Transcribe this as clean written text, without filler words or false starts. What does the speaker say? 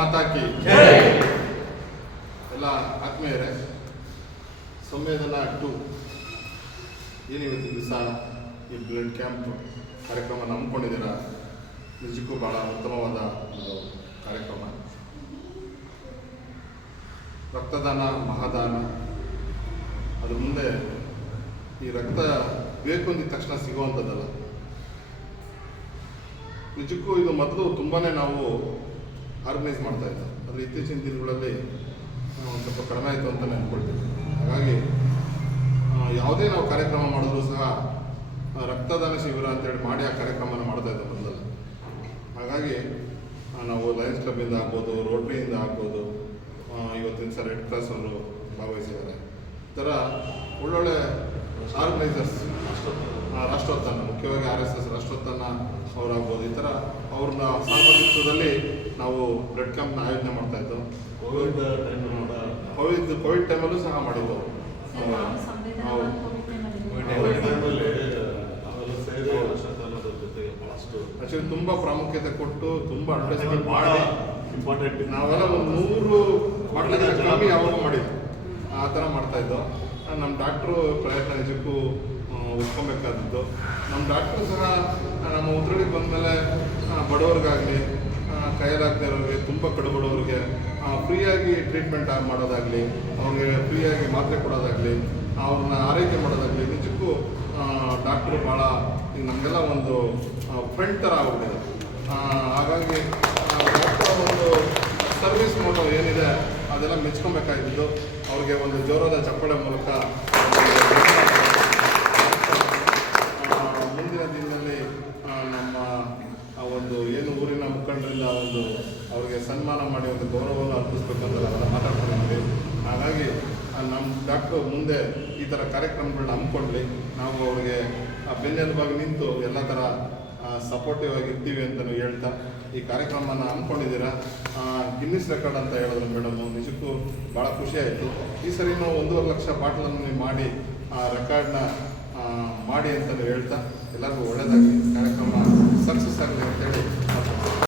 ಮಾತಾ ಕಿ ಎಲ್ಲ ಆತ್ಮೀಯರೇ, ಸಂವೇದನಾ 2 ಏನಿವತ್ತಿನ ದಿವಸ ಈ ಬ್ಲಡ್ ಕ್ಯಾಂಪ್ ಕಾರ್ಯಕ್ರಮ ನಂಬಿಕೊಂಡಿದ್ದೀರಾ. ನಿಜಕ್ಕೂ ಭಾಳ ಉತ್ತಮವಾದ ಒಂದು ಕಾರ್ಯಕ್ರಮ. ರಕ್ತದಾನ ಮಹಾದಾನ. ಅದ್ರ ಮುಂದೆ ಈ ರಕ್ತ ಬೇಕು ಅಂದಿದ ತಕ್ಷಣ ಸಿಗುವಂಥದ್ದಲ್ಲ. ನಿಜಕ್ಕೂ ಇದು ಮೊದಲು ತುಂಬಾ ನಾವು ಆರ್ಗನೈಸ್ ಮಾಡ್ತಾ ಇದ್ದ. ಆದರೆ ಇತ್ತೀಚಿನ ದಿನಗಳಲ್ಲಿ ಒಂದು ಸ್ವಲ್ಪ ಕಡಿಮೆ ಆಯಿತು ಅಂತ ನೆನ್ಕೊಳ್ತೀವಿ. ಹಾಗಾಗಿ ಯಾವುದೇ ನಾವು ಕಾರ್ಯಕ್ರಮ ಮಾಡಿದ್ರೂ ಸಹ ರಕ್ತದಾನ ಶಿಬಿರ ಅಂತೇಳಿ ಮಾಡಿ ಆ ಕಾರ್ಯಕ್ರಮನ ಮಾಡ್ತಾ ಇದ್ದ ಮೊದಲಲ್ಲ. ಹಾಗಾಗಿ ನಾವು ಲಯನ್ಸ್ ಕ್ಲಬ್ಬಿಂದ ಆಗ್ಬೋದು, ರೋಟ್ರಿಯಿಂದ ಆಗ್ಬೋದು, ಇವತ್ತಿನ ಸಹ ರೆಡ್ ಕ್ರಾಸ್ ಅವರು ಭಾಗವಹಿಸಿದ್ದಾರೆ. ಈ ಥರ ಒಳ್ಳೊಳ್ಳೆ ಆರ್ಗನೈಸರ್ಸ್, ರಾಷ್ಟ್ರೋತ್ಥಾನ, ಮುಖ್ಯವಾಗಿ RSS ರಾಷ್ಟ್ರೋತ್ಥಾನ ಅವರಾಗ್ಬೋದು, ಈ ಥರ ಅವ್ರನ್ನ ಸಾರ್ವಜನಿಕದಲ್ಲಿ ನಾವು ಬ್ಲಡ್ ಕ್ಯಾಂಪ್ನ ಆಯೋಜನೆ ಮಾಡ್ತಾ ಇದ್ದೋ. ಕೋವಿಡ್ ಟೈಮಲ್ಲೂ ಸಹ ಮಾಡಿದ್ದು. ಆಕ್ಚುಲಿ ತುಂಬ ಪ್ರಾಮುಖ್ಯತೆ ಕೊಟ್ಟು ತುಂಬ ಅಡ್ವರ್ಟೈಸ್ಮೆಂಟ್ ಮಾಡಿ ಇಂಪಾರ್ಟೆಂಟ್. ನಾವೆಲ್ಲ ಒಂದು 100 ಬಾಟ್ಲಿಗೆ ಕಮ್ಮಿ ಯಾವಾಗ ಮಾಡಿದ್ದು ಆ ಥರ ಮಾಡ್ತಾ ಇದ್ದೋ. ನಮ್ಮ ಡಾಕ್ಟ್ರು ಪ್ರಯತ್ನ ನಿಜಕ್ಕೂ ಒಪ್ಕೊಬೇಕಾದದ್ದು. ನಮ್ಮ ಡಾಕ್ಟ್ರು ಸಹ ನಮ್ಮ ಉದ್ರಳಿಗೆ ಬಂದಮೇಲೆ ಬಡವ್ರಿಗಾಗಲಿ, ಕೈಯಲ್ಲಾಗದೇ ಇರೋರಿಗೆ, ತುಂಬ ಕಡು ಬಡವ್ರಿಗೆ ಫ್ರೀಯಾಗಿ ಟ್ರೀಟ್ಮೆಂಟ್ ಮಾಡೋದಾಗಲಿ, ಅವ್ರಿಗೆ ಫ್ರೀಯಾಗಿ ಮಾತ್ರೆ ಕೊಡೋದಾಗಲಿ, ಅವ್ರನ್ನ ಆರೈಕೆ ಮಾಡೋದಾಗಲಿ, ನಿಜಕ್ಕೂ ಡಾಕ್ಟ್ರು ಭಾಳ ಈಗ ನಮಗೆಲ್ಲ ಒಂದು ಫ್ರೆಂಡ್ ಥರ ಆಗ್ಬಿಟ್ಟಿದೆ. ಹಾಗಾಗಿ ಡಾಕ್ಟ್ರ ಒಂದು ಸರ್ವಿಸ್ ಮೋಟೋ ಏನಿದೆ ಅದೆಲ್ಲ ಮೆಚ್ಕೊಬೇಕಾಗಿದ್ದು. ಅವ್ರಿಗೆ ಒಂದು ಜೋರಾದ ಚಪ್ಪಾಳೆ ಮೂಲಕ ಮುಂದಿನ ದಿನದಲ್ಲಿ ನಮ್ಮ ಒಂದು ಏನು ಊರಿನ ಮುಖಂಡರಿಂದ ಒಂದು ಅವರಿಗೆ ಸನ್ಮಾನ ಮಾಡಿ ಒಂದು ಗೌರವವನ್ನು ಅರ್ಪಿಸ್ಬೇಕಂತ ನಾವೆಲ್ಲ ಮಾತಾಡ್ಕೊಂಡಿದ್ವಿ. ಹಾಗಾಗಿ ನಮ್ಮ ಡಾಕ್ಟ್ರು ಮುಂದೆ ಈ ಥರ ಕಾರ್ಯಕ್ರಮಗಳನ್ನ ಹಮ್ಮಿಕೊಳ್ಳಿ, ನಾವು ಅವ್ರಿಗೆ ಬೆನ್ನೆಲುಬಾಗಿ ನಿಂತು ಎಲ್ಲ ಥರ ಸಪೋರ್ಟಿವ್ ಆಗಿರ್ತೀವಿ ಅಂತಲೂ ಹೇಳ್ತಾ ಈ ಕಾರ್ಯಕ್ರಮನ ಹಮ್ಮಿಕೊಂಡಿದ್ದೀರಾ. ಗಿನ್ನಿಸ್ ರೆಕಾರ್ಡ್ ಅಂತ ಹೇಳಿದ್ರು ಮೇಡಮು. ನಿಜಕ್ಕೂ ಭಾಳ ಖುಷಿ ಆಯಿತು. ಈ ಸರಿ ನಾವು 1.5 ಲಕ್ಷ ಬಾಟ್ಲನ್ನು ನೀವು ಮಾಡಿ ರೆಕಾರ್ಡ್ನ ಮಾಡಿ ಅಂತಲೂ ಹೇಳ್ತಾ ಎಲ್ಲರಿಗೂ ಒಳ್ಳೆಯದಾಗಿ ಕಾರ್ಯಕ್ರಮ ಸಕ್ಸಸ್ ಆಗಲಿ ಅಂತೇಳಿ